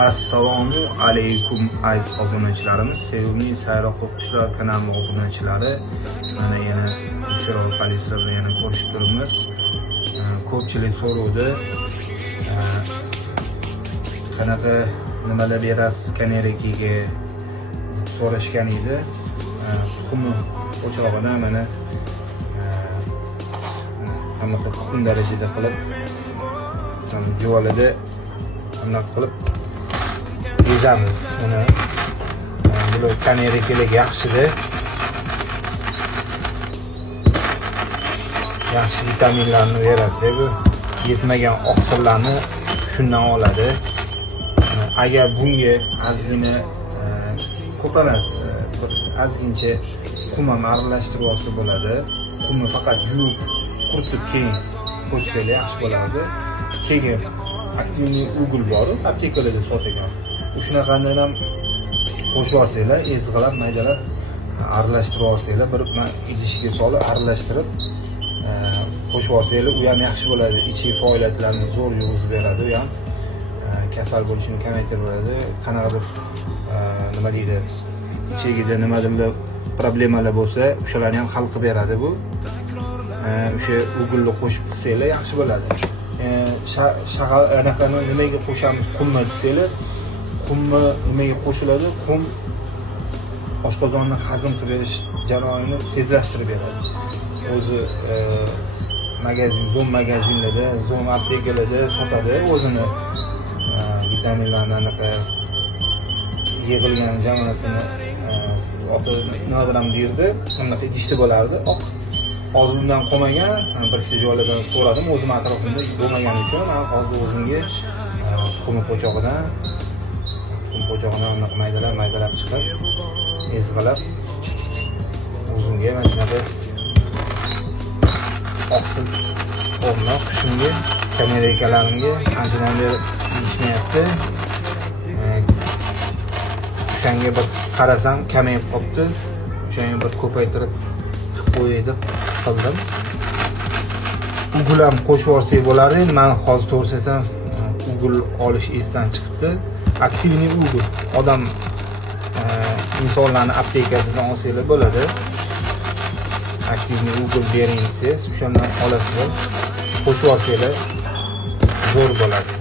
Assalomu alaykum aziz obunachilarimiz, sevimli sayroq o'quvchilar kanali obunachilari. Mana yana efir orqali sizlar bilan yana ko'rishib turibmiz. Ko'pchilik so'rovdi. Qanaqa nimalar berasiz kanerikiga so'rashgan edi. Qumni o'chog'idan mana qanaqa qum darajada qilib juvalada anaqa qilib bezamiz. Uni bu kanerikilik yaxshida. Yaxshi vitaminlarni beradi. Bu yetmagan oqsillarni shundan oladi. Agar bunga ozgina ko'p emas, ozgincha qum ham aralashtirib olsa bo'ladi. Qumni faqat yuvib, quritib keyin qo'shsangiz yaxshi bo'ladi. Keyin aktivniy ugul bor, aptekalarda sotilgan. Shunaqandan ham qo'shib olsanglar, ezg'ilab, maydalab aralashtirib olsanglar, bir idishiga solib aralashtirib qo'shib olsanglar, u ham yaxshi bo'ladi. Ichki faoliyatlarni zo'r yurg'izib beradi, u ham kasal bo'lishini kamaytirib beradi. Qanaqadir nima deydi, ichigida nimadir problemalar bo'lsa, o'shalarni ham hal qilib beradi bu. O'sha ugulni qo'shib qilsanglar yaxshi bo'ladi. Shag'al anaqani nimaga qo'shamiz? Qumni desanglar, qumni nimaga qo'shiladi? Qum oshqozonni hazm qilish jarayonini tezlashtirib beradi. O'zi magazin, magazinlarda, aptekalarda sotadi o'zini vitaminlarni anaqa yig'ilgan jamoasini nima deydi, anaqa idishda bo'lardi. Hozir undan qolmagan, bir ikkita joylardan so'radim, o'zim atrofimda bo'lmagani uchun hozir o'zimga qum po'chog'idan anaqa maydalab chiqib, ezg'ilab o'zimga mana shunaqa oqsil o'rnoq shunga kamerikalarimga anchadan beri yetmayapti. O'shanga bir qarasam kamayib qolibdi. O'shanga bir ko'paytirib qo'yib qildim. Ugul ham qo'shib olsak bo'lar edi. Men hozir to'g'ri desam, ugul olish esdan chiqibdi. Aktivniy ugul. Odam insonlarning aptekasidan olsanglar bo'ladi. Aktivniy ugul bering desangiz, o'shandan olasizlar. Qo'shib olsanglar zo'r bo'ladi.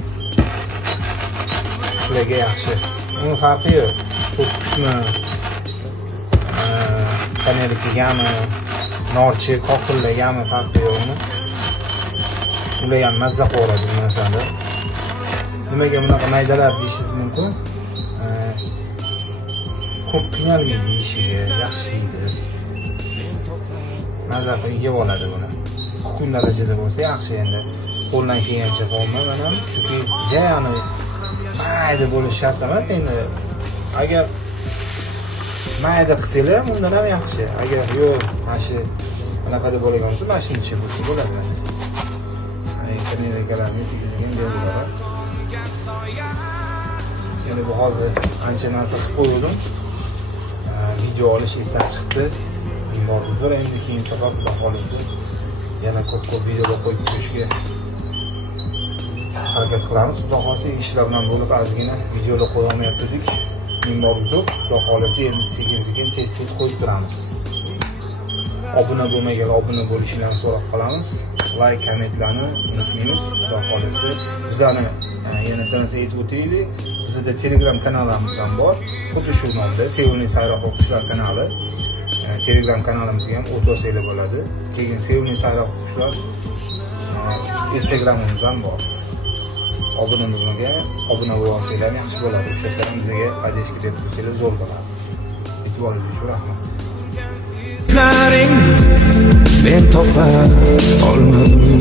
Sizlarga yaxshi. Uni farqi yo'q. Ko'kishmi, kanerikigami, norchi, qoqillagami farqi yo'qmi? Ular ham mazza qo'radi bu narsani. Nimaga bunaqa maydalab deyishingiz mumkin? Ko'p qiynalmaydi deyishiga, yaxshi yeydi. Mazza qilib yeb oladi buni. Qum darajada bo'lsa yaxshi endi. Qo'ldan kelgancha qolmayman ham, chunki jayani mayda bo'lish shart emas endi. Agar mayda qilsanglar ham undan ham yaxshi. Agar yo'q, mana shu bunaqada bo'lgan bo'lsa, mana shuncha bo'lsa bo'ladi. Kanerikalarni sizga berdilar. Endi bu hozir ancha narsa qilib qo'ydim. Video olish esdan chiqdi. Bor uzr, endi keyin sabab baholisi yana ko'p videolar qo'yib turishga harakat qilamiz. Xudo xohlasa ishlar bilan bo'lib ozgina videolar qo'ya olmayaptik. Bor uzr, xudo xohlasa endi sekin tez qo'yib turamiz. Obuna bo'lmaganlar obuna bo'lishlarini so'rab qolamiz. Like, kommentlarni unutmaymiz. Xudo xohlasa bizani yana tansa aytib o'taylik. Bizda Telegram kanalimiz ham bor. Xuddi shu nomda Sevimli sayroq o'quvchilar kanali. Telegram kanalimizga ham o't olsanglar bo'ladi. Keyin Sevimli sayroq o'quvchilar Instagramimiz ham bor. Obunamizga obuna bo'lib olsanglar yaxshi bo'ladi. O'sha yerdan bizga podeshka deb tursangiz zo'r bo'ladi. E'tiboringiz uchun rahmat. Men topa olmadim.